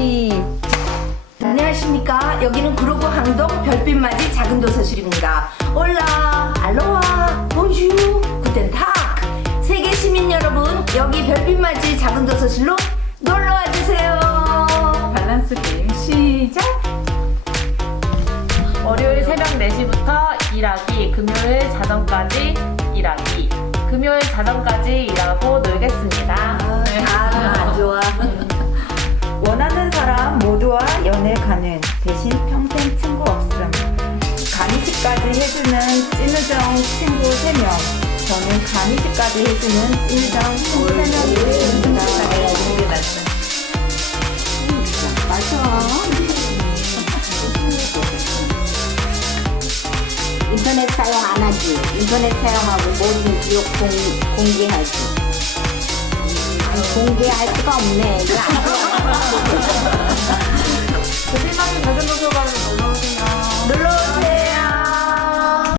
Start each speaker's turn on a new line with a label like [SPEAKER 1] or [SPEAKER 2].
[SPEAKER 1] 시
[SPEAKER 2] 안녕하십니까. 여기는 구로구 항동 별빛맞이 작은 도서실입니다. 올라, 알로하, 보슈, 구텐탁. 세계 시민 여러분, 여기 별빛맞이 작은 도서실로 놀러와 주세요.
[SPEAKER 1] 밸런스 게임 시작.
[SPEAKER 3] 월요일 새벽 4시부터 일하기, 금요일 자정까지 일하기, 금요일 자정까지 일하고 놀겠습니다.
[SPEAKER 2] 아, 안 좋아.
[SPEAKER 4] 원하는 모두와 연애 가능 대신 평생 친구 없음 간이식까지 해주는 찐우정 친구 3명 저는 간이식까지 해주는 찐우정 친구 3명이 있습니다
[SPEAKER 5] 인터넷 사용 안 하지. 인터넷 사용하고 모든 기록 공, 공개하지. 공개할 수가 없네. 이거. Eso